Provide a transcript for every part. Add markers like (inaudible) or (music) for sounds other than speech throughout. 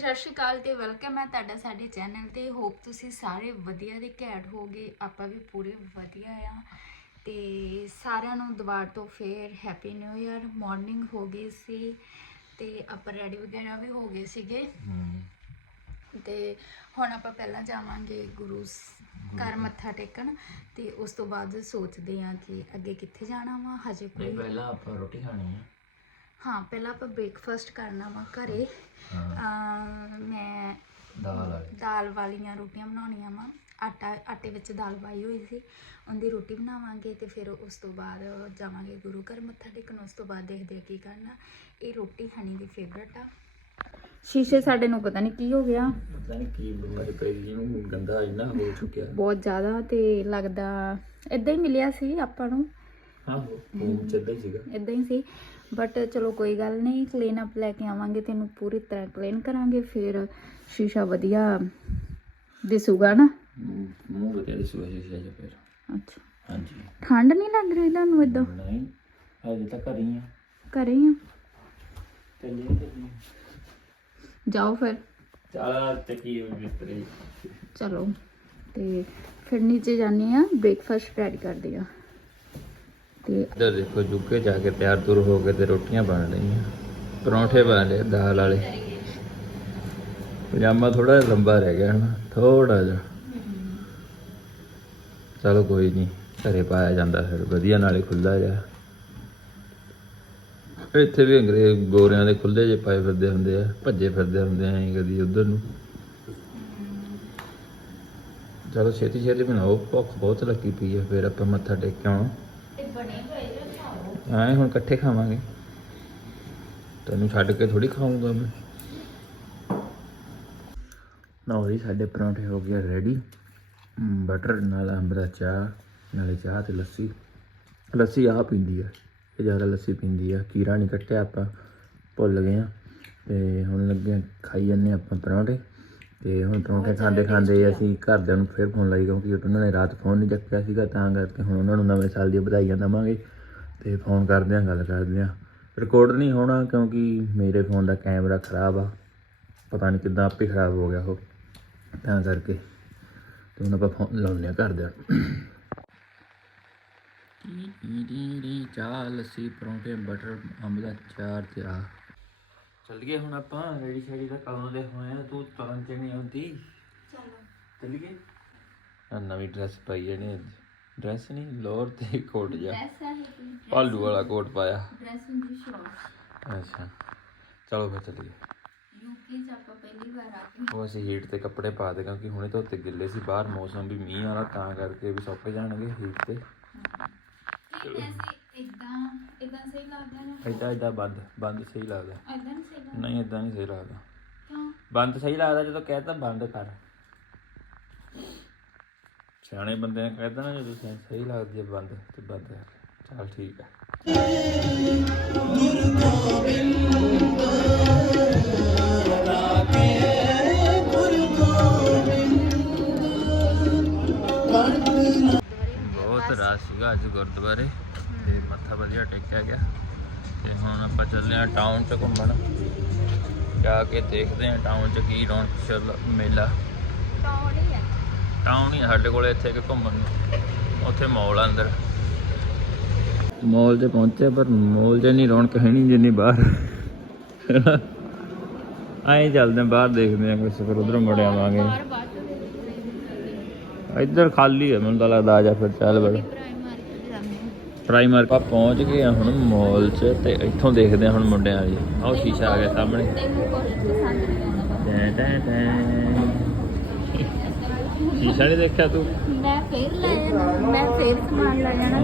ਸਤਿ ਸ਼੍ਰੀ ਅਕਾਲ ਤੇ ਵੈਲਕਮ ਹੈ ਤੁਹਾਡਾ ਸਾਡੇ ਚੈਨਲ ਤੇ। ਹੋਪ ਤੁਸੀਂ ਸਾਰੇ ਵਧੀਆ ਦੇ ਘੈਂਟ ਹੋਗੇ ਆਪਾਂ ਵੀ ਪੂਰੇ ਵਧੀਆ ਆ। ਤੇ ਸਾਰਿਆਂ ਨੂੰ ਦੁਬਾਰ ਤੋਂ ਫੇਰ ਹੈਪੀ ਨਿਊ ਇਅਰ ਮਾਰਨਿੰਗ ਹੋ ਗਈ ਸੀ। ਤੇ ਆਪਾਂ ਰੈਡੀ ਵਗੈਰਾ ਵੀ ਹੋ ਗਏ ਸੀਗੇ। ਤੇ ਹੁਣ ਆਪਾਂ ਪਹਿਲਾਂ ਜਾਵਾਂਗੇ ਗੁਰੂ ਘਰ ਮੱਥਾ ਟੇਕਣ। ਤੇ ਉਸ ਤੋਂ ਬਾਅਦ ਸੋਚਦੇ ਹਾਂ ਕਿ ਅੱਗੇ ਕਿੱਥੇ ਜਾਣਾ ਵਾ? ਹਜੇ ਕੋਈ ਪਹਿਲਾਂ ਆਪਾਂ ਰੋਟੀ ਖਾਣੀ ਹੈ ਹਾਂ ਪਹਿਲਾਂ ਆਪਾਂ ਬ੍ਰੇਕਫਾਸਟ ਕਰਨਾ ਵਾ ਘਰੇ। ਹਾਂ। ਅਮ ਮੈਂ ਦਾਲ ਵਾਲੀ। ਦਾਲ ਵਾਲੀਆਂ ਰੋਟੀਆਂ ਬਣਾਉਣੀਆਂ ਵਾ। ਆਟਾ ਆਟੇ ਵਿੱਚ ਦਾਲ ਪਾਈ ਹੋਈ ਸੀ। ਉਹਦੀ ਰੋਟੀ ਬਣਾਵਾਂਗੇ ਤੇ ਫਿਰ ਉਸ ਤੋਂ ਬਾਅਦ ਜਾਵਾਂਗੇ ਗੁਰੂ ਘਰ ਮੱਥਾ ਟੇਕਣ। ਉਸ ਤੋਂ ਬਾਅਦ ਦੇਖਦੇ ਆ ਕੀ ਕਰਨਾ। ਇਹ ਰੋਟੀ ਹਨੀ ਦੀ ਫੇਵਰਟ ਆ। ਸ਼ੀਸ਼ੇ ਸਾਡੇ ਨੂੰ ਪਤਾ ਨਹੀਂ ਕੀ ਹੋ ਗਿਆ। ਪਤਾ ਨਹੀਂ ਕੀ ਬਿਮਾਰੀ ਪਈ ਜੀ ਨੂੰ ਗੰਦਾ ਇੰਨਾ ਹੋ ਚੁੱਕਿਆ। ਬਹੁਤ ਜ਼ਿਆਦਾ ਤੇ ਲੱਗਦਾ ਇਦਾਂ ਹੀ ਮਿਲਿਆ ਸੀ ਆਪਾਂ ਨੂੰ। ਹਾਂ ਉਹ ਚੱਲਦਾ ਹੀ ਸੀਗਾ। ਇਦਾਂ ਹੀ ਸੀ। ਬਟ ਚਲੋ ਕੋਈ ਗੱਲ ਨਹੀਂ ਕਲੀਨ ਅਪ ਲੈ ਕੇ ਆਵਾਂਗੇ ਤੈਨੂੰ ਪੂਰੀ ਤਰ੍ਹਾਂ ਕਲੀਨ ਕਰਾਂਗੇ ਫਿਰ ਸ਼ੀਸ਼ਾ ਵਧੀਆ ਦਿਸੂਗਾ ਨਾ? ਮੂੰਹ- ਮੂੰਹ ਬਤੇ ਦੇ ਸੁਆ ਸੀ ਜੇ ਫਿਰ। ਅੱਛਾ। ਹਾਂਜੀ। ਠੰਡ ਨਹੀਂ ਲੱਗ ਰਹੀ ਤੁਹਾਨੂੰ ਇਦਾਂ ਨਹੀਂ ਹਜੇ ਤਾਂ ਘਰ ਹੀ ਆ। ਘਰੇ ਹੀ ਆ? ਚੱਲੇ ਚੱਲੇ ਜਾਓ ਫਿਰ। ਚਾਲਾ ਚੱਕੀ ਮਿਸਤਰੀ ਚਲੋ ਤੇ ਫਿਰ ਨੀਚੇ ਜਾਂਦੇ ਆ ਬ੍ਰੇਕਫਾਸਟ ਰੈਡੀ ਕਰਦੇ ਆ ਤੇ ਇੱਧਰ ਦੇਖੋ, ਜੁੱਗੇ ਜਾ ਕੇ ਤਿਆਰ ਤੁਰ ਹੋ ਕੇ ਤੇ ਰੋਟੀਆਂ ਬਣ ਰਹੀਆਂ। ਪਰੌਂਠੇ ਬਣ ਲਏ ਦਾਲ ਵਾਲੇ। ਪਜਾਮਾ ਥੋੜਾ ਲੰਬਾ ਰਹਿ ਗਿਆ, ਹਨਾ? ਥੋੜਾ ਜਿਹਾ। ਚਲੋ ਕੋਈ ਨਹੀਂ, ਘਰੇ ਪਾਇਆ ਜਾਂਦਾ ਫਿਰ। ਵਧੀਆ ਨਾਲੇ ਖੁੱਲਾ ਜਿਹਾ। ਇੱਥੇ ਵੀ ਅੰਗਰੇਜ਼ ਗੋਰਿਆਂ ਦੇ ਖੁੱਲੇ ਜੇ ਪਾਏ ਫਿਰਦੇ ਹੁੰਦੇ ਆ, ਭੱਜੇ ਫਿਰਦੇ ਹੁੰਦੇ ਆ ਕਦੀ ਉਧਰ ਨੂੰ। ਚਲੋ ਛੇਤੀ ਛੇਤੀ ਬਣਾਓ, ਭੁੱਖ ਬਹੁਤ ਲੱਗੀ ਪਈ ਆ, ਫਿਰ ਆਪਾਂ ਮੱਥਾ ਟੇਕ ਕੇ ਆਉਣਾ। ਬਣੇ ਹੁਣ ਇਕੱਠੇ ਖਾਵਾਂਗੇ। ਤੈਨੂੰ ਛੱਡ ਕੇ ਥੋੜੀ ਖਾਊਂਗਾ ਮੈਂ। ਨਾ ਜੀ, ਸਾਡੇ ਪਰੌਂਠੇ ਹੋ ਗਏ ਰੈਡੀ ਬਟਰ ਨਾਲ ਅੰਬ ਦਾ ਚਾਹ, ਨਾਲੇ ਚਾਹ ਤੇ ਲੱਸੀ। ਲੱਸੀ ਆਹ ਪੀਂਦੀ ਆ, ਇਹ ਜ਼ਿਆਦਾ ਲੱਸੀ ਪੀਂਦੀ ਆ। ਕੀਰਾ ਨਹੀਂ ਕੱਟਿਆ ਆਪਾਂ, ਭੁੱਲ ਗਏ ਆ। ਤੇ ਹੁਣ ਲੱਗੇ ਆ, ਖਾਈ ਜੰਨੇ ਆਪਾਂ ਪਰੌਂਠੇ। ਤੇ ਹੁਣ ਪਰੌਂਠੇ ਖਾਂਦੇ ਖਾਂਦੇ ਅਸੀਂ ਘਰਦਿਆਂ ਨੂੰ ਫਿਰ ਫੋਨ ਲਾਈ ਕਿਉਂਕਿ ਉਹਨਾਂ ਨੇ ਰਾਤ ਫੋਨ ਨਹੀਂ ਚੱਕਿਆ ਸੀਗਾ ਤਾਂ ਕਰਕੇ ਹੁਣ ਉਹਨਾਂ ਨੂੰ ਨਵੇਂ ਸਾਲ ਦੀਆਂ ਵਧਾਈਆਂ ਦੇਵਾਂਗੇ ਤੇ ਫੋਨ ਕਰਦੇ ਆਂ ਗੱਲ ਕਰਦੇ ਆਂ ਰਿਕਾਰਡ ਨਹੀਂ ਹੋਣਾ ਕਿਉਂਕਿ ਮੇਰੇ ਫੋਨ ਦਾ ਕੈਮਰਾ ਖਰਾਬ ਆ ਪਤਾ ਨਹੀਂ ਕਿੱਦਾਂ ਆਪੇ ਖਰਾਬ ਹੋ ਗਿਆ ਉਹ ਤਾਂ ਕਰਕੇ ਤੇ ਹੁਣ ਆਪਾਂ ਫੋਨ ਲਾਉਂਦੇ ਆ ਘਰਦਿਆਂ ਨੂੰ। ਚਾਹ ਲੱਸੀ ਪਰੌਂਠੇ ਬਟਰ ਅੰਬ ਦਾ ਚਾਰ ਤੇ ਆ ਚੱਲ ਗਏ ਹੁਣ ਆਪਾਂ ਰੈਡੀ ਸ਼ੈਡੀ ਦਾ ਕਦੋਂ ਦੇ ਹੋਏ ਆ ਤੂੰ ਤੁਰਨ ਚ ਨਹੀਂ ਆਉਂਦੀ? ਚਲੋ। ਚੱਲ ਗਏ ਆ ਨਵੀਂ ਡਰੈਸ ਪਾਈ ਜਣੀ ਡਰੈਸ ਨਹੀਂ ਲੋਅਰ ਤੇ ਕੋਟ ਜਾ ਡਰੈਸ ਹੈ ਭਾਲੂ ਵਾਲਾ ਕੋਟ ਪਾਇਆ। ਡਰੈਸ ਹੁੰਦੀ ਸ਼ੋਰ ਅੱਛਾ। ਚਲੋ ਫਿਰ ਚੱਲੀਏ। ਯੂਕੇ ਚ ਆਪਾਂ ਪਹਿਲੀ ਵਾਰ ਆ ਕੇ ਉਹ ਅਸੀਂ ਹੀਟ ਤੇ ਕੱਪੜੇ ਪਾ ਦੇ ਕਿਉਂਕਿ ਹੁਣੇ ਧੋਤੇ ਗਿੱਲੇ ਸੀ ਬਾਹਰ ਮੌਸਮ ਵੀ ਮੀਂਹ ਵਾਲਾ ਤਾਂ ਕਰਕੇ ਵੀ ਸੁੱਕ ਜਾਣਗੇ ਹੀਟ ਤੇ। ਇਦਾਂ ਇਦਾਂ ਸਹੀ ਲੱਗਦਾ ਨਾ? ਐਦਾਂ ਐਦਾਂ ਬੰਦ ਬੰਦ ਸਹੀ ਲੱਗਦਾ। ਇਦਾਂ ਨਹੀਂ ਲੱਗਦਾ ਨਹੀਂ ਸਹੀ ਲੱਗਦਾ। ਕਿਉਂ ਬੰਦ ਸਹੀ ਲੱਗਦਾ ਜਦੋਂ ਕਹਿਤਾ ਬੰਦ ਕਰ। ਸਿਆਣੇ ਬੰਦੇ ਨੇ ਕਹਿਤਾ ਨਾ ਜਦੋਂ ਸਹੀ- ਸਹੀ ਲੱਗਦੀ ਹੈ ਬੰਦ ਤੇ ਬੰਦ ਕਰ। ਚੱਲ ਠੀਕ ਹੈ ਬਹੁਤ ਰਸ਼ ਸੀਗਾ ਅੱਜ ਗੁਰਦੁਆਰੇ ਤੇ ਮੱਥਾ ਵਧੀਆ ਟੇਕਿਆ ਗਿਆ। ਤੇ ਹੁਣ ਆਪਾਂ ਚੱਲੇ ਆ ਟਾਊਨ ਚ ਘੁੰਮਣ। ਜਾ ਕੇ ਦੇਖਦੇ ਆ ਟਾਊਨ ਚ ਕੀ ਰੌਣਕ ਚੱਲ ਮੇਲਾ। ਟੌੜੀ ਹੈ ਟਾਊਨ ਹੀ ਸਾਡੇ ਕੋਲੇ ਇੱਥੇ ਕਿ ਘੁੰਮਣ ਨੂੰ। ਉੱਥੇ ਮਾਲ ਆ ਅੰਦਰ। ਮਾਲ 'ਚ ਪਹੁੰਚੇ ਪਰ ਮਾਲ 'ਚ ਨਹੀਂ ਰੌਣਕ ਹੈ ਨਹੀਂ ਜਿੰਨੀ ਬਾਹਰ। ਆਏ ਚੱਲਦੇ ਆ ਬਾਹਰ ਦੇਖਦੇ ਆ ਕੁਛ ਫਿਰ ਉਧਰੋਂ ਮੁੜ ਆਵਾਂਗੇ। ਇੱਧਰ ਖਾਲੀ ਹੈ ਮੈਨੂੰ ਤਾਂ ਲੱਗਦਾ ਆ ਜਾ ਫਿਰ ਚੱਲ ਬੜ ਪ੍ਰਾਈਮ ਮਾਰਕੀਟ ਜਾਂਦੇ ਹਾਂ ਪ੍ਰਾਈਮਰ ਆਪਾਂ ਪਹੁੰਚ ਗਏ ਆ ਹੁਣ ਮਾਲ 'ਚ ਤੇ ਇੱਥੋਂ ਦੇਖਦੇ ਆ ਹੁਣ ਮੁੰਡਿਆਂ ਦੀ ਆਹ ਸ਼ੀਸ਼ਾ ਆ ਗਿਆ ਸਾਹਮਣੇ। ਟੈਂ ਟੈਂ ਟੈਂ। ਸ਼ੀਸ਼ਾ ਨਹੀਂ ਦੇਖਿਆ ਤੂੰ? ਮੈਂ ਫੇਰ ਲੈ ਮੈਂ ਫੇਰ ਸਮਾਨ ਲੈ ਜਾਣਾ।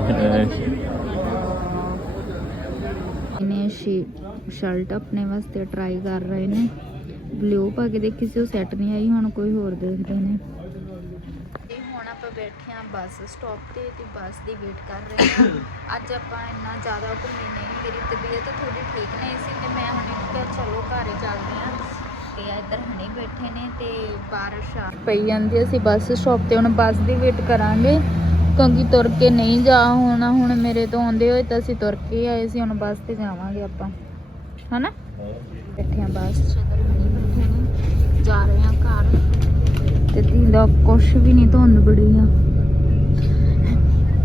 ਇਹਨੇ ਸ਼ਰਟ ਆਪਣੇ ਵਾਸਤੇ ਟਰਾਈ ਕਰ ਰਹੇ ਨੇ। ਬਲੂ ਪਾ ਕੇ ਦੇਖੀ ਸੀ, ਉਹ ਸੈੱਟ ਨਹੀਂ ਆਈ, ਹੁਣ ਕੋਈ ਹੋਰ ਦੇਖਦੇ ਨੇ। ਬੈਠੇ ਆ ਬੱਸ ਸਟਾਪ ਤੇ ਤੇ ਬੱਸ ਦੀ ਵੇਟ ਕਰ ਰਹੇ ਹਾਂ ਅੱਜ ਆਪਾਂ ਇੰਨਾ ਜ਼ਿਆਦਾ ਘੁੰਮੇ ਨਹੀਂ ਮੇਰੀ ਤਬੀਅਤ ਥੋੜੀ ਠੀਕ ਨਹੀਂ ਸੀ ਤੇ ਮੈਂ ਹੁਣ ਕਿਹਾ ਚਲੋ ਘਰ ਚੱਲਦੇ ਆ। ਤੇ ਇੱਧਰ ਹਣੇ ਬੈਠੇ ਨੇ ਤੇ ਬਾਰਿਸ਼ ਆ ਪਈ ਜਾਂਦੀ ਅਸੀਂ ਬੱਸ ਸਟਾਪ ਤੇ ਹੁਣ ਬੱਸ ਦੀ ਵੇਟ ਕਰਾਂਗੇ। ਕਿਉਂਕਿ ਤੁਰ ਕੇ ਨਹੀਂ ਜਾ ਹੋਣਾ ਹੁਣ ਮੇਰੇ ਤੋਂ ਆਉਂਦੇ ਹੋਏ ਤਾਂ ਅਸੀਂ ਤੁਰ ਕੇ ਆਏ ਸੀ ਹੁਣ ਬੱਸ ਤੇ ਜਾਵਾਂਗੇ ਆਪਾਂ। ਹਨਾ? ਬੈਠੇ ਆ ਬੱਸ ਚ ਇੱਧਰ ਹਣੀ ਬੈਠੇ ਨੇ ਦਿਖਦਾ ਕੁਛ ਵੀ ਨਹੀਂ ਧੁੰਦ ਬੜੀ ਆ।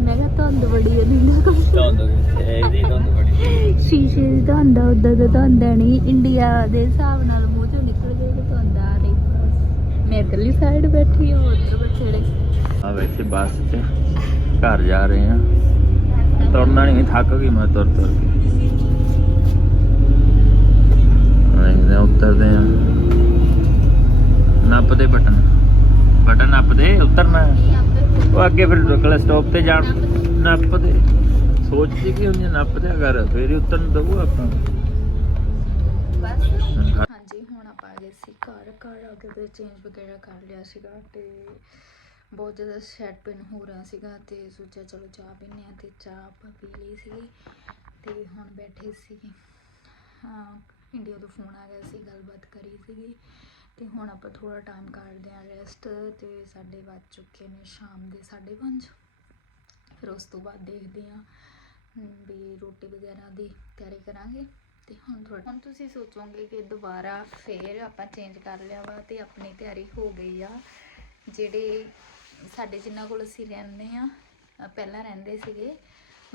ਮੈਂ ਕਿਹਾ ਧੁੰਦ ਬੜੀ ਆ ਨਹੀਂ ਕੁਛ। ਧੁੰਦ ਇਹਦੀ ਧੁੰਦ ਬੜੀ। ਸ਼ੀਸ਼ੇ ਦੀ ਧੁੰਦ ਆ ਉਦਾਂ ਤਾਂ ਧੁੰਦ ਨਹੀਂ। ਇੰਡੀਆ ਦੇ ਹਿਸਾਬ ਨਾਲ ਮੂੰਹ ਚੋਂ ਨਿਕਲ ਗਈ ਤੇ ਧੁੰਦ ਆ ਰਹੀ। ਮੈਂ ਇਕੱਲੀ ਸਾਈਡ ਬੈਠੀ ਹਾਂ ਉੱਧਰ ਬਥੇੜੇ ਆ ਵੈਸੇ ਬੱਸ 'ਚ ਘਰ ਜਾ ਰਹੇ ਆ। ਤੁਰਨਾ ਨਹੀਂ ਥੱਕ ਗਈ ਮੈਂ ਤੁਰ ਤੁਰ ਕੇ। ਆਇਂਦੇ ਉਤਰਦੇ ਆ। ਨੱਪਦੇ ਬਟਨ। ਬਟਨ ਨੱਪਦੇ ਉਤਰਨਾ? ਉਹ ਅੱਗੇ ਫਿਰ ਅਗਲੇ ਸਟਾਪ ਤੇ ਜਾਣ। ਨੱਪਦੇ ਸੋਚ ਜੀ ਕਿ ਉਹਨੇ ਨੱਪ ਦਿਆ ਕਰ ਫੇਰ ਹੀ ਉਤਰਨ ਦਊ ਆਪਾਂ। ਬਸ। ਹਾਂਜੀ ਹੁਣ ਆਪਾਂ ਆ ਗਏ ਸੀ ਘਰ। ਘਰ ਆ ਕੇ ਤੇ ਚੇਂਜ ਵਗੈਰਾ ਕਰ ਲਿਆ ਸੀਗਾ ਤੇ ਬਹੁਤ ਜ਼ਿਆਦਾ ਸੈਡ ਪੈਨ ਹੋ ਰਿਹਾ ਸੀਗਾ ਤੇ ਸੋਚਿਆ ਚਲੋ ਚਾਹ ਪੀਂਦੇ ਆ ਤੇ ਚਾਹ ਆਪਾਂ ਪੀ ਲਈ ਸੀ ਤੇ ਹੁਣ ਬੈਠੇ ਸੀ ਹਾਂ ਇੰਡੀਆ ਤੋਂ ਫੋਨ ਆ ਗਿਆ ਸੀ ਗੱਲਬਾਤ ਕਰੀ ਸੀਗੀ। ਤੇ ਹੁਣ ਆਪਾਂ ਥੋੜਾ ਟਾਈਮ ਕਰਦੇ ਆ ਰੈਸਟ ਤੇ ਸਾਡੇ ਵੱਜ ਚੁੱਕੇ ਨੇ ਸ਼ਾਮ ਦੇ 5:30 ਫਿਰ ਉਸ ਤੋਂ ਬਾਅਦ ਦੇਖਦੇ ਆ ਵੀ ਰੋਟੀ ਵਗੈਰਾ ਦੀ ਤਿਆਰੀ ਕਰਾਂਗੇ ਤੇ ਹੁਣ ਥੋੜਾ ਹੁਣ ਤੁਸੀਂ ਸੋਚੋਗੇ ਕਿ ਦੁਬਾਰਾ ਫੇਰ ਆਪਾਂ ਚੇਂਜ ਕਰ ਲਿਆ ਵਾ ਤੇ ਆਪਣੀ ਤਿਆਰੀ ਹੋ ਗਈ ਆ। ਜਿਹੜੇ ਸਾਡੇ ਜਿਨ੍ਹਾਂ ਕੋਲ ਅਸੀਂ ਰਹਿੰਦੇ ਆ ਪਹਿਲਾਂ ਰਹਿੰਦੇ ਸੀਗੇ,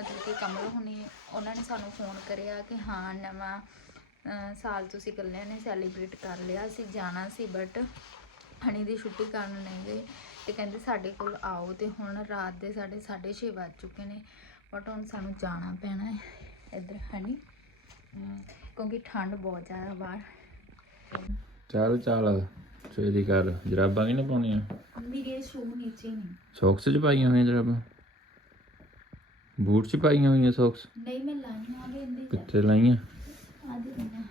ਮਤਲਬ ਕਿ ਕਮਲ ਹੁਣੀ, ਉਹਨਾਂ ਨੇ ਸਾਨੂੰ ਫੋਨ ਕਰਿਆ ਕਿ ਹਾਂ ਨਵਾਂ ਸਾਲ ਤੁਸੀਂ ਇਕੱਲਿਆਂ ਨੇ ਸੈਲੀਬ੍ਰੇਟ ਕਰ ਲਿਆ ਅਸੀਂ ਜਾਣਾ ਸੀ ਬਟ ਹਣੀ ਦੀ ਛੁੱਟੀ ਕਰਨ ਨਹੀਂ ਗਏ ਤੇ ਕਹਿੰਦੇ ਸਾਡੇ ਕੋਲ ਆਓ ਤੇ ਹੁਣ ਰਾਤ ਦੇ ਸਾਡੇ 6:30 ਵੱਜ ਚੁੱਕੇ ਨੇ ਬਟ ਹੁਣ ਸਾਨੂੰ ਜਾਣਾ ਪੈਣਾ ਹੈ ਇੱਧਰ ਹਣੀ ਕਿਉਂਕਿ ਠੰਡ ਬਹੁਤ ਜ਼ਿਆਦਾ ਬਾਹਰ। ਚੱਲ ਚੱਲ ਸਵੇਰੀ ਕਰ ਜਰਾਬਾਂ ਕਿਨੇ ਪਾਉਣੀਆਂ? ਮੇਰੇ ਸ਼ੂ ਨੀਚੇ ਨਹੀਂ ਸੌਕਸ ਚ ਪਾਈਆਂ ਹੋਈਆਂ ਜਰਾਬਾਂ? ਬੂਟ ਚ ਪਾਈਆਂ ਹੋਈਆਂ ਸੌਕਸ? ਨਹੀਂ ਮੈਂ ਲਾਈਆਂ ਆ ਇਹਦੇ ਕਿੱਥੇ ਲਾਈਆਂ? ਆ ਦੇ ਦੇਣਾ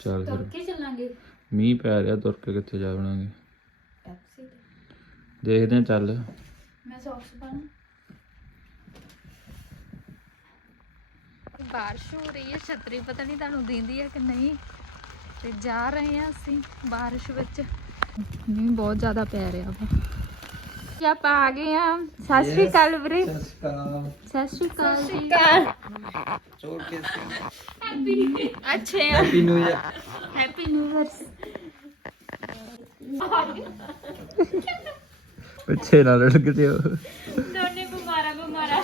ਚੱਲ ਤੁਰ ਫਿਰ। ਕੇ ਚੱਲਾਂਗੇ। ਮੀਂਹ ਪੈ ਰਿਹਾ ਤੁਰ ਕੇ ਕਿੱਥੇ ਜਾ ਬਣਾਂਗੇ ਟੈਕਸੀ ਤੇ ਦੇਖਦੇ ਆ ਚੱਲ। ਮੈਂ ਸੌਕਸ ਪਾਣਾ ਬਾਰਿਸ਼ ਹੋ ਰਹੀ ਹੈ ਛਤਰੀ ਪਤਾ ਨਹੀਂ ਤੁਹਾਨੂੰ ਦਿੰਦੀ ਹੈ ਕਿ ਨਹੀਂ। ਤੇ ਜਾ ਰਹੇ ਹਾਂ ਅਸੀਂ ਬਾਰਿਸ਼ ਵਿੱਚ। ਮੀਂਹ ਬਹੁਤ ਜ਼ਿਆਦਾ ਪੈ ਰਿਹਾ ਵਾ। ਜੀ ਆਪਾਂ ਆ ਗਏ ਆ ਸਤਿ ਸ਼੍ਰੀ ਅਕਾਲ ਵੀਰੇ। ਸਤਿ ਸ਼੍ਰੀ ਅਕਾਲ। ਜੀ। ਅੱਛਾ happy new year happy new year ਪਿੱਛੇ ਨਾ ਰੜ ਕਿਤੇ ਦੋਨੇ ਬਿਮਾਰਾ ਬਿਮਾਰਾ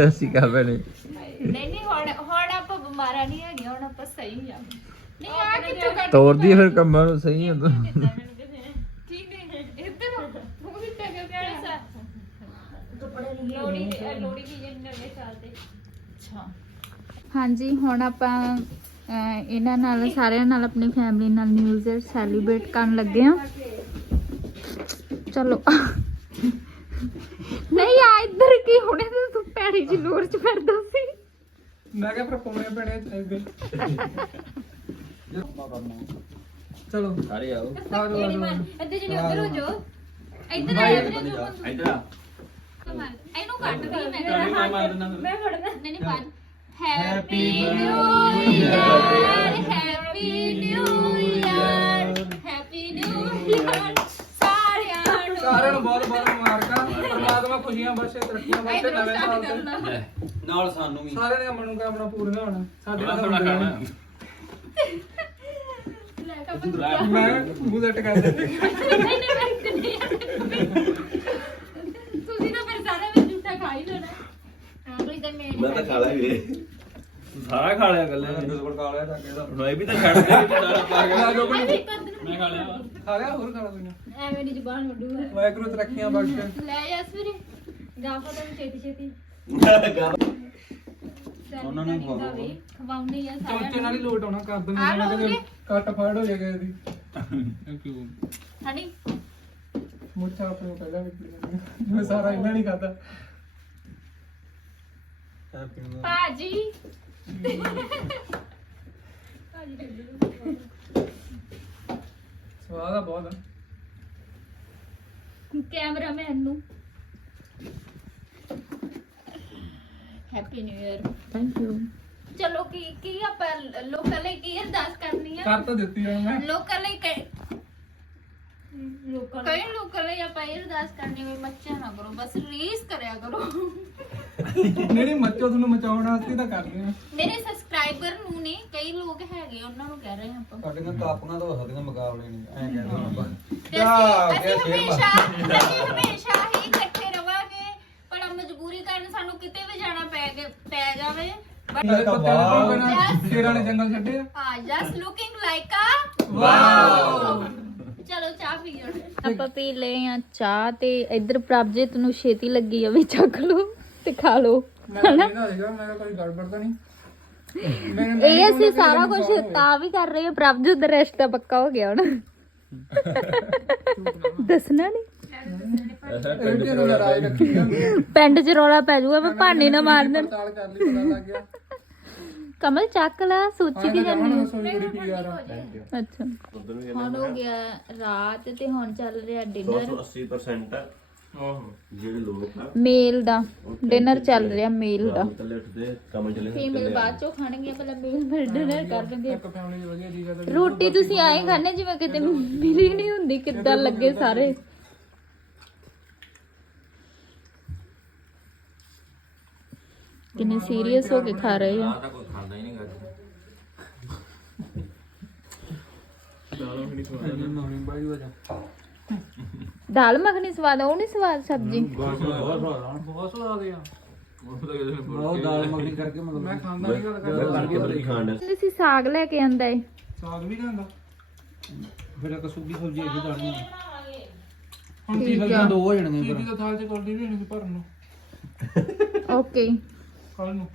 ਅਸੀਂ ਕਾ ਬਣੇ? ਨਹੀਂ ਨਹੀਂ ਹੁਣ ਹੁਣ ਆਪਾਂ ਬਿਮਾਰਾ ਨਹੀਂ ਹੈਗੇ ਹੁਣ ਆਪਾਂ ਸਹੀ ਆ। ਨਹੀਂ ਆ ਕਿੱਥੋਂ ਕੱਢ ਤੋਰਦੀ ਆ ਫਿਰ ਕੰਮਾਂ ਨੂੰ ਸਹੀ ਹੁੰਦਾ ਠੀਕ ਹੈ ਇੱਧਰ ਤੂੰ ਵੀ ਟਿਕ ਗਿਆ ਸਾ ਲੋੜੀ ਲੋੜੀ ਕੀ ਜਨ ਨਵੇਂ ਸਾਲ ਤੇ ਅੱਛਾ। ਹਾਂਜੀ ਹੁਣ ਆਪਾਂ ਅਹ, ਇਹਨਾਂ ਨਾਲ ਸਾਰਿਆਂ ਨਾਲ ਆਪਣੀ ਫੈਮਿਲੀ ਨਾਲ ਨਿਊ ਇਅਰ ਸੈਲੀਬ੍ਰੇਟ ਕਰਨ ਲੱਗੇ ਆ ਚਲੋ। ਨਹੀਂ ਆ ਇੱਧਰ ਕੀ ਹੁਣੇ ਤਾਂ ਤੂੰ ਪੈੜੀ ਚ ਲੋਰ ਚ ਫਿਰਦਾ ਸੀ। ਮੈਂ ਕਿਹਾ ਪਰ ਪਾਉਣੇ ਪੈਣੇ ਚਾਹੀਦੇ ਚਲੋ। ਸਾਰੇ ਆਓ। ਆ ਜਾਓ, ਆ ਜਾਓ। ਇੱਧਰ ਜਿਹੜੀ ਉੱਧਰ ਹੋ ਜਾਓ। ਇੱਧਰ ਆ ਜਾ ਇਧਰ ਆ। ਇਹਨੂੰ ਕੱਟ ਦੀ ਮੈਂ ਤੇਰਾ ਹੱਥ ਮੈਂ ਫੜਨਾ ਨਹੀਂ ਨਹੀਂ ਬਾਦ happy new year happy new year happy new year ਸਾਰਿਆਂ ਨੂੰ ਸਾਰਿਆਂ ਨੂੰ ਬਹੁਤ ਬਹੁਤ ਮੁਬਾਰਕਾਂ ਪਰਮਾਤਮਾ ਖੁਸ਼ੀਆਂ ਬਖਸ਼ੇ ਤਰੱਕੀਆਂ ਬਖਸ਼ੇ ਨਵੇਂ ਸਾਲ ਤੇ। ਨਾਲ ਸਾਨੂੰ ਵੀ। ਸਾਰਿਆਂ ਦੀਆਂ ਮਨੋਕਾਮਨਾ ਪੂਰੀਆਂ ਹੋਣ ਸਾਡੇ ਥੋੜਾ ਨਾਲ ਥੋੜਾ ਖਾਣਾ। ਮੈਂ ਮੂੰਹ ਦਾ ਟਕਾ ਦੇ ਨਹੀਂ ਨਹੀਂ ਮੈਂ ਇੱਕ ਨਹੀਂ ਤੁਸੀਂ ਤਾਂ ਫਿਰ ਸਾਰੇ ਵਿੱਚ ਜੁੱਠਾ ਖਾ ਹੀ ਲੈਣਾ ਹਾਂ ਕੋਈ ਤਾਂ ਮੈਂ ਮੈਂ ਤਾਂ ਸਾਰਾ ਖਾ ਲਿਆ ਗੱਲੇ ਮੇਰੇ ਕੋਲ ਖਾ ਲਿਆ ਟੱਕੇ ਦਾ ਹੁਣ ਇਹ ਵੀ ਤਾਂ ਛੱਡ ਦੇ ਵੀ ਸਾਰਾ ਪਾ ਆ ਜਾਓ ਬਣੀ ਮੈਂ ਖਾ ਲਿਆ। ਖਾ ਲਿਆ ਹੋਰ ਖਾ ਲਾ ਕੋਈ ਐਵੇਂ ਦੀ ਜ਼ੁਬਾਨ ਵੱਡੂਗਾ ਵਾਹਿਗੁਰੂ ਤਰੱਕੀਆਂ ਬਖਸ਼ੇ। ਲੈ ਜਾ ਸਵੇਰੇ। ਗਾਫਾ ਤਾਂ ਛੇਤੀ ਛੇਤੀ। (laughs) ਉਹਨਾਂ ਨੂੰ ਖਵਾਓ। ਖਵਾਉਣੀ ਆ ਚੌਥੇ ਸਾਰਿਆਂ ਨਾਲ ਹੀ ਲੋਟ ਆਉਣਾ ਕਰ ਦਿੰਦੇ ਆ ਨੇ ਲਓ ਕਦੇ ਵੀਰੇ। ਕੱਟ ਫਾੜ ਹੋ ਜਾਏਗਾ ਇਹਦੀ ਕਿਉਂ? ਹਣੀ? ਮੁੱਛਾਂ ਆਪਣੇ ਪਹਿਲਾਂ ਵੀ ਪੀੜੀਆਂ ਮੈਂ ਸਾਰਾ ਇਹਨਾਂ ਨਹੀਂ ਖਾਦਾ ਭਾਜੀ ਸਵਾਦ ਆ ਬਹੁਤ ਆ ਕੈਮਰਾਮੈਨ ਨੂੰ happy new year thank you ਚਲੋ ਕੀ ਕੀ ਆਪਾਂ ਲੋਕਾਂ ਲਈ ਕੀ ਅਰਦਾਸ ਕਰਨੀ ਆ ਕਰ ਤਾਂ ਦਿੱਤੀ ਆ ਮੈਂ ਲੋਕਾਂ ਲਈ ਕਈ ਲੋਕਾਂ ਕਈ ਲੋਕਾਂ ਲਈ ਆਪਾਂ ਇਹ ਅਰਦਾਸ ਕਰਨੀ ਵੀ ਮੱਚਾ ਨਾ ਕਰੋ ਬਸ ਰੀਸ ਕਰਿਆ ਕਰੋ ਜਿਹੜੀ ਮੱਚੋ ਤੁਹਾਨੂੰ ਮਚਾਉਣ ਵਾਸਤੇ ਤਾਂ ਕਰਦੇ ਆ। ਮੇਰੇ ਸਬਸਕ੍ਰਾਈਬਰ ਨੂੰ ਨੇ ਕਈ ਲੋਕ ਹੈਗੇ ਉਹਨਾਂ ਨੂੰ ਕਹਿ ਰਹੇ ਹਾਂ ਆਪਾਂ। ਸਾਡੀਆਂ ਕਾਪੀਆਂ ਤੋਂ ਸਾਡੀਆਂ ਮੁਕਾਬਲੇ ਨਹੀਂ ਐਂ ਕਹਿੰਦੇ ਆਪਾਂ। ਤੇ ਅਸੀਂ ਅਸੀਂ ਹਮੇਸ਼ਾ ਅਸੀਂ ਹਮੇਸ਼ਾ ਹੀ ਇਕੱਠੇ ਰਵਾਂਗੇ ਪਰ ਮਜਬੂਰੀ ਕਾਰਨ ਸਾਨੂੰ ਕਿਤੇ ਵੀ ਜਾਣਾ ਪੈ ਗੇ- ਪੈ ਜਾਵੇ। ਬਟ ਨਾਲੇ ਕੁੱਤੇ ਦੇ ਬਿਨਾਂ ਸ਼ੇਰਾਂ ਨੇ ਜੰਗਲ ਛੱਡੇ ਆ? ਆ just looking like uh wow ਚਲੋ ਚਾਹ ਪੀਓ ਆਪਾਂ ਪੀ ਲਏ ਆ ਚਾਹ ਤੇ ਇੱਧਰ ਪ੍ਰਭਜੀਤ ਨੂੰ ਛੇਤੀ ਲੱਗੀ ਆ ਵੀ ਚੱਕ ਤੇ ਖਾ ਲਓ। ਮੈਂ ਕਹਿੰਦਾ ਸੀਗਾ ਮੈਂ ਕਿਹਾ ਕੋਈ ਗੜਬੜ ਤਾਂ ਨਹੀਂ। ਮੈਂ ਇਹ ਅਸੀਂ ਸਾਰਾ ਕੁਝ ਤਾਂ ਵੀ ਕਰ ਰਹੇ ਆ ਪ੍ਰਭਜੀਤ ਦਾ ਰਿਸ਼ਤਾ ਪੱਕਾ ਹੋ ਗਿਆ ਹੁਣ। ਦੱਸਣਾ ਨਹੀਂ? ਪਿੰਡ 'ਚ ਰੌਲਾ ਪੈ ਜਾਊਗਾ। ਮੈਂ ਭਾਂਡੇ ਨਾ ਮਾਰ ਦੇਣ। ਪੜਤਾਲ ਕਰ ਲਈ ਪਤਾ ਲੱਗ ਗਿਆ। ਕਮਲ ਚੱਕ ਲਾ ਸੋਚੀ ਕੀ ਜਾਂਦੀ ਅੱਛਾ। ਹੁਣ ਹੋ ਗਿਆ ਰਾਤ ਤੇ ਹੁਣ ਚੱਲ ਰਿਹਾ ਡਿਨਰ 80% ਜਿਹੜੇ ਲੋਕ ਆ। ਮੇਲ ਦਾ ਡਿਨਰ ਚੱਲ ਰਿਹਾ ਮੇਲ ਦਾ। ਥੱਲੇ ਉੱਠਦੇ ਕੰਮ ਚਲੇ ਫੀਮੇਲ ਬਾਅਦ ਚੋਂ ਖਾਣਗੇ ਪਹਿਲਾਂ ਮੇਲ ਫਿਰ ਡਿਨਰ ਕਰਨਗੇ ਇੱਕ ਫੈਮਿਲੀ ਦੀ ਵਧੀਆ ਚੀਜ਼ ਆ ਤਾਂ ਰੋਟੀ ਤੁਸੀਂ ਆਏ ਖਾਣੇ ਜਿਵੇਂ ਕਿਤੇ ਮਿਲੀ ਨਹੀਂ ਹੁੰਦੀ ਕਿੱਦਾਂ ਲੱਗੇ ਸਾਰੇ। ਕਿੰਨੇ ਸੀਰੀਅਸ ਹੋ ਕੇ ਖਾ ਰਹੇ ਆ। ਤਾਂ ਕੋਈ ਖਾਂਦਾ ਹੀ ਨਹੀਂ ਗੱਜ ਬੜੀ ਵਜਾ। ਦਾਲ ਮੱਖਣੀ ਸਵਾਦ ਆ ਉਹ ਨਹੀਂ ਸਵਾਦ ਸਬਜ਼ੀ? ਬਹੁਤ ਸਵਾਦ ਆ। ਉਹ ਦਾਲ ਮੱਖਣੀ ਕਰਕੇ ਮਤਲਬ ਮੈਂ ਖਾਂਦਾ ਨਹੀਂ ਗੱਲ ਕਰਦਾ। ਤੁਸੀਂ ਸਾਗ ਲੈ ਕੇ ਆਂਦਾ ਏ। ਸਾਗ ਵੀ ਖਾਂਦਾ? ਫਿਰ ਇੱਕ ਸੁੱਕੀ ਸਬਜ਼ੀ ਇਹ ਦਾਣੀ ਹੁਣ ਕੀ ਆ। ਦੋ ਹੋ ਜਾਣਗੇ ਚੀਟੀ ਦਾ ਥਾਲ ਚ ਕੋਲਡੀ ਵੀ ਨਹੀਂ ਭਰਨ ਨੂੰ। ਓਕੇ। ਕੱਲ ਨੂੰ।